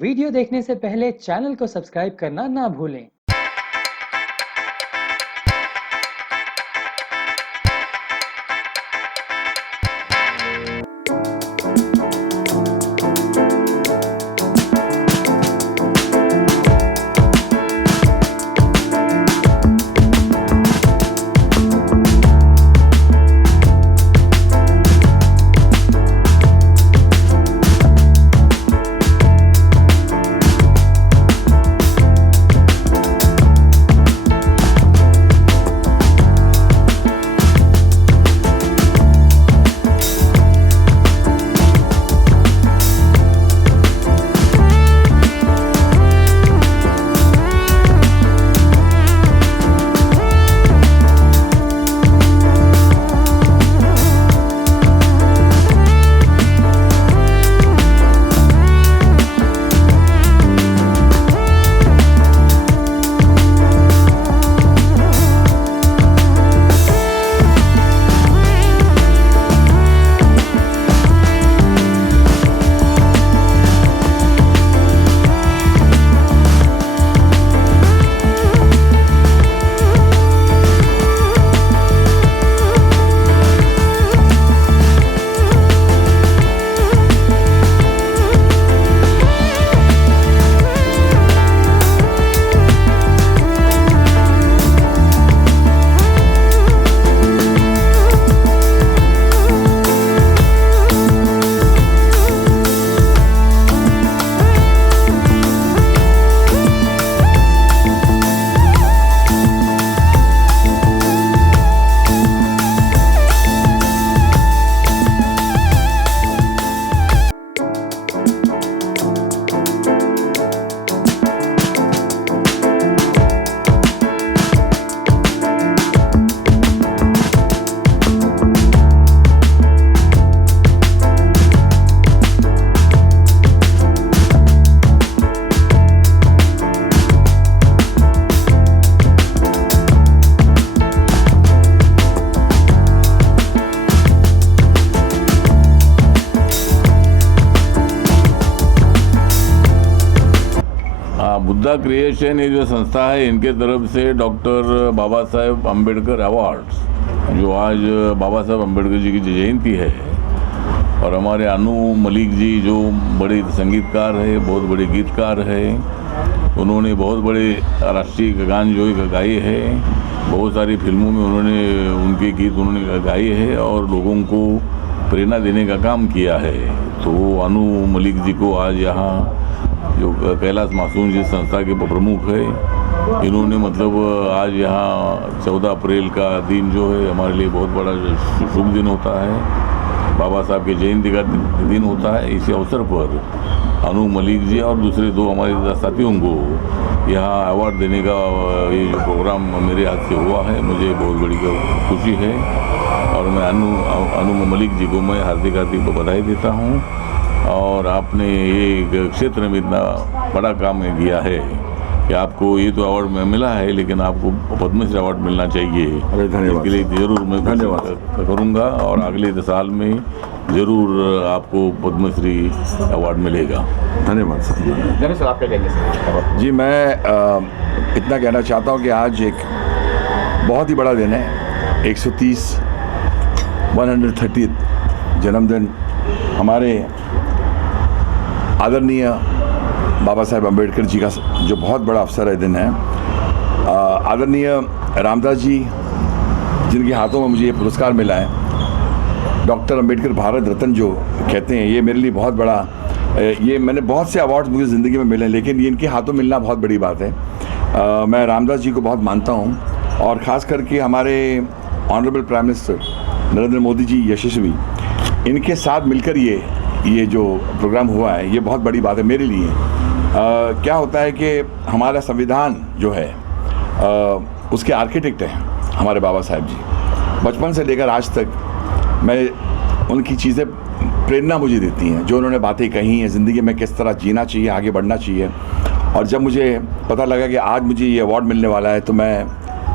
Video देखने से पहले चैनल को सब्सक्राइब करना ना भूलें। बुद्धा क्रिएशन ये जो संस्था है, इनके तरफ से डॉक्टर बाबा साहेब अम्बेडकर अवार्ड्स, जो आज बाबा साहेब अम्बेडकर जी की जयंती है, और हमारे अनु मलिक जी जो बड़े संगीतकार है, बहुत बड़े गीतकार है, उन्होंने बहुत बड़े राष्ट्रीय गान जो गाए हैं, बहुत सारी फिल्मों में उन्होंने उनके गीत उन्होंने गाए हैं और लोगों को प्रेरणा देने का काम किया है। तो अनु मलिक जी को आज यहाँ जो कैलाश मासूम जी संस्था के प्रमुख है, इन्होंने मतलब आज यहाँ 14 अप्रैल का दिन जो है हमारे लिए बहुत बड़ा शुभ दिन होता है, बाबा साहब के जयंती का दिन होता है। इसी अवसर पर अनु मलिक जी और दूसरे दो हमारे साथियों को यहाँ अवार्ड देने का ये जो प्रोग्राम मेरे हाथ से हुआ है, मुझे बहुत बड़ी खुशी है और मैं अनु मलिक जी को मैं हार्दिक बधाई देता हूँ। और आपने ये क्षेत्र में इतना बड़ा काम किया है कि आपको ये तो अवार्ड में मिला है, लेकिन आपको पद्मश्री अवार्ड मिलना चाहिए। धन्यवाद। इसके लिए ज़रूर मैं धन्यवाद करूँगा और अगले साल में ज़रूर आपको पद्मश्री अवार्ड मिलेगा। धन्यवाद सर। आप क्या कहेंगे सर? जी, मैं इतना कहना चाहता हूँ कि आज एक बहुत ही बड़ा दिन है, 130 जन्मदिन हमारे आदरणीय बाबा साहेब अम्बेडकर जी का जो बहुत बड़ा अवसर है दिन है। आदरणीय रामदास जी जिनके हाथों में मुझे ये पुरस्कार मिला है, डॉक्टर अम्बेडकर भारत रत्न जो कहते हैं, ये मेरे लिए बहुत बड़ा, ये मैंने बहुत से अवार्ड्स मुझे ज़िंदगी में मिले हैं, लेकिन ये इनके हाथों मिलना बहुत बड़ी बात है। मैं रामदास जी को बहुत मानता हूँ और ख़ास करके हमारे honourable prime minister Narendra Modi ji यशस्वी, इनके साथ मिलकर ये जो प्रोग्राम हुआ है, ये बहुत बड़ी बात है मेरे लिए। क्या होता है कि हमारा संविधान जो है उसके आर्किटेक्ट हैं हमारे बाबा साहब जी। बचपन से लेकर आज तक मैं उनकी चीज़ें प्रेरणा मुझे देती हैं, जो उन्होंने बातें कही हैं ज़िंदगी में किस तरह जीना चाहिए, आगे बढ़ना चाहिए। और जब मुझे पता लगा कि आज मुझे ये अवार्ड मिलने वाला है तो मैं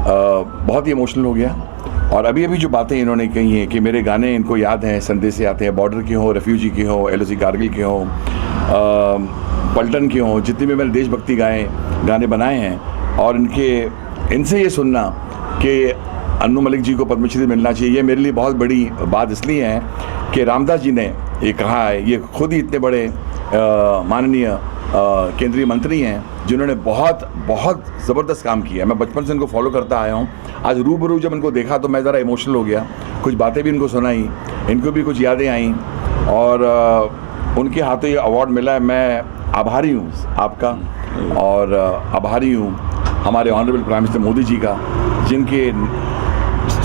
बहुत ही इमोशनल हो गया और अभी अभी जो बातें इन्होंने कही हैं कि मेरे गाने इनको याद हैं, संदेश से आते हैं, बॉर्डर के हों, रेफ्यूजी के हों, LOC कारगिल के हों, पलटन के हों, जितने भी मैंने देशभक्ति गाने बनाए हैं, और इनसे ये सुनना कि अन्नू मलिक जी को पद्मश्री मिलना चाहिए, ये मेरे लिए बहुत बड़ी बात इसलिए है कि रामदास जी ने ये कहा है, ये खुद ही इतने बड़े माननीय केंद्रीय मंत्री हैं जिन्होंने बहुत बहुत ज़बरदस्त काम किया है। मैं बचपन से इनको फॉलो करता आया हूँ। आज रूबरू जब इनको देखा तो मैं ज़रा इमोशनल हो गया, कुछ बातें भी इनको सुनाई, इनको भी कुछ यादें आईं, और उनके हाथों ये अवार्ड मिला है। मैं आभारी हूँ आपका, और आभारी हूँ हमारे honourable prime minister Modi ji का, जिनके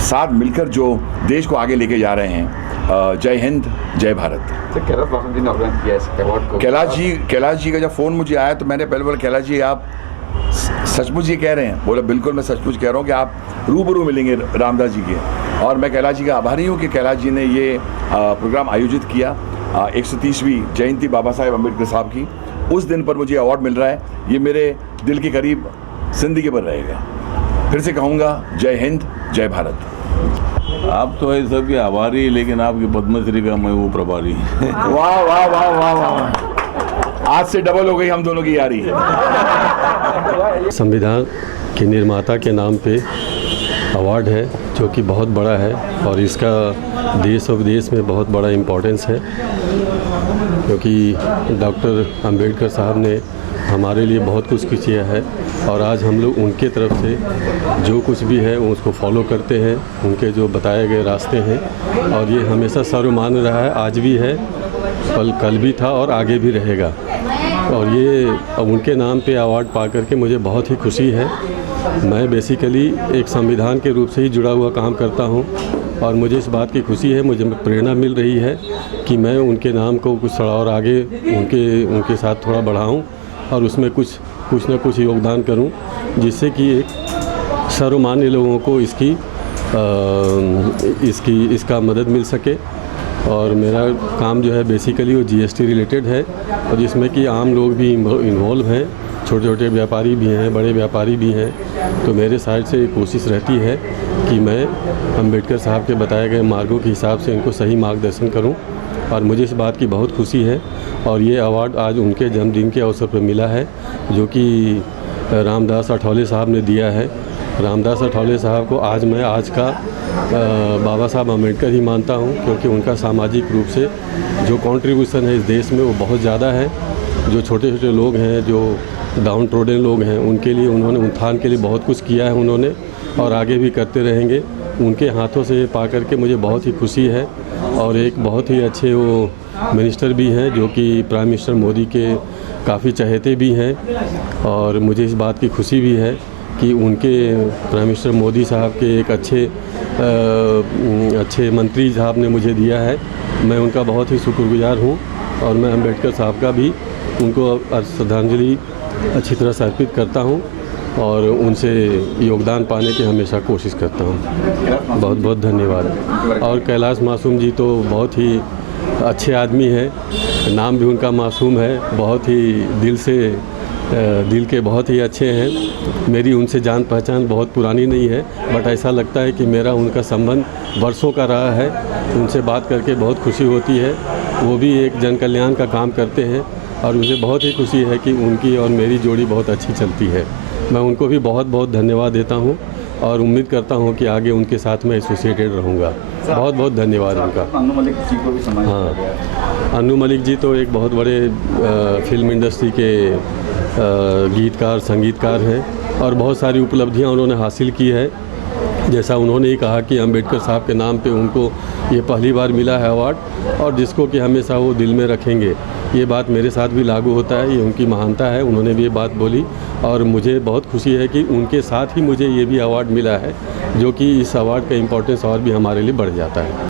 साथ मिलकर जो देश को आगे लेके जा रहे हैं। जय हिंद, जय भारत। कैलाश मासूम जी ने ऑर्गेनाइज किया है अवार्ड को। कैलाश जी का जब फ़ोन मुझे आया तो मैंने पहले बोला, कैलाश जी आप सचमुच ये कह रहे हैं? बोला बिल्कुल मैं सचमुच कह रहा हूँ कि आप रूबरू मिलेंगे रामदास जी के। और मैं कैलाश जी का आभारी हूँ कि कैलाश जी ने ये प्रोग्राम आयोजित किया 130वीं जयंती बाबा साहेब अम्बेडकर साहब की। उस दिन पर मुझे अवार्ड मिल रहा है, ये मेरे दिल के करीब ज़िंदगी भर रहेगा। फिर से कहूँगा, जय हिंद, जय भारत। आप तो है सबके आभारी, लेकिन आपकी पद्मश्री का मैं वो प्रभारी। वाह वाह वाह वाह वाह, आज से डबल हो गई हम दोनों की यारी। संविधान के निर्माता के नाम पे अवार्ड है, जो कि बहुत बड़ा है, और इसका देश और विदेश में बहुत बड़ा इम्पोर्टेंस है, क्योंकि डॉक्टर अंबेडकर साहब ने हमारे लिए बहुत कुछ किया है, और आज हम लोग उनके तरफ से जो कुछ भी है वो उसको फॉलो करते हैं, उनके जो बताए गए रास्ते हैं, और ये हमेशा सर्वमान्य रहा है, आज भी है, कल भी था और आगे भी रहेगा। और ये अब उनके नाम पे अवार्ड पा करके मुझे बहुत ही खुशी है। मैं बेसिकली एक संविधान के रूप से ही जुड़ा हुआ काम करता हूँ, और मुझे इस बात की खुशी है, मुझे प्रेरणा मिल रही है कि मैं उनके नाम को कुछ थोड़ा और आगे उनके साथ थोड़ा बढ़ाऊँ, और उसमें कुछ न कुछ योगदान करूं, जिससे कि एक सर्वमान्य लोगों को इसका मदद मिल सके। और मेरा काम जो है बेसिकली वो GST रिलेटेड है, और जिसमें कि आम लोग भी इन्वॉल्व हैं, छोटे छोटे व्यापारी भी हैं, बड़े व्यापारी भी हैं। तो मेरे साइड से कोशिश रहती है कि मैं अंबेडकर साहब के बताए गए मार्गों के हिसाब से इनको सही मार्गदर्शन करूं, और मुझे इस बात की बहुत खुशी है। और ये अवार्ड आज उनके जन्मदिन के अवसर पर मिला है, जो कि रामदास अठौले साहब ने दिया है। रामदास अठौले साहब को आज का बाबा साहब अम्बेडकर ही मानता हूँ, क्योंकि उनका सामाजिक रूप से जो कंट्रीब्यूशन है इस देश में वो बहुत ज़्यादा है। जो छोटे छोटे लोग हैं, जो डाउन ट्रोडन लोग हैं, उनके लिए उन्होंने उत्थान के लिए बहुत कुछ किया है उन्होंने, और आगे भी करते रहेंगे। उनके हाथों से पा करके मुझे बहुत ही खुशी है। और एक बहुत ही अच्छे वो मिनिस्टर भी हैं, जो कि प्राइम मिनिस्टर मोदी के काफ़ी चहेते भी हैं, और मुझे इस बात की खुशी भी है कि उनके प्राइम मिनिस्टर मोदी साहब के एक अच्छे मंत्री साहब ने मुझे दिया है। मैं उनका बहुत ही शुक्रगुजार हूँ, और मैं अंबेडकर साहब का भी उनको श्रद्धांजलि अच्छी तरह से अर्पित करता हूँ, और उनसे योगदान पाने की हमेशा कोशिश करता हूँ। बहुत बहुत धन्यवाद। और कैलाश मासूम जी तो बहुत ही अच्छे आदमी हैं, नाम भी उनका मासूम है, बहुत ही दिल के बहुत ही अच्छे हैं। मेरी उनसे जान पहचान बहुत पुरानी नहीं है, बट ऐसा लगता है कि मेरा उनका संबंध वर्षों का रहा है। उनसे बात करके बहुत खुशी होती है। वो भी एक जन कल्याण का काम करते हैं, और मुझे बहुत ही खुशी है कि उनकी और मेरी जोड़ी बहुत अच्छी चलती है। मैं उनको भी बहुत बहुत धन्यवाद देता हूँ, और उम्मीद करता हूँ कि आगे उनके साथ मैं एसोसिएटेड रहूँगा। बहुत बहुत धन्यवाद उनका। अन्नू मलिक जी को भी सम्मानित किया गया है। अन्नू मलिक जी तो एक बहुत बड़े फिल्म इंडस्ट्री के गीतकार, संगीतकार हैं, और बहुत सारी उपलब्धियां उन्होंने हासिल की है। जैसा उन्होंने ही कहा कि अंबेडकर साहब के नाम पे उनको ये पहली बार मिला है अवार्ड, और जिसको कि हमेशा वो दिल में रखेंगे। ये बात मेरे साथ भी लागू होता है, ये उनकी महानता है, उन्होंने भी ये बात बोली, और मुझे बहुत खुशी है कि उनके साथ ही मुझे ये भी अवार्ड मिला है, जो कि इस अवार्ड का इम्पोर्टेंस और भी हमारे लिए बढ़ जाता है।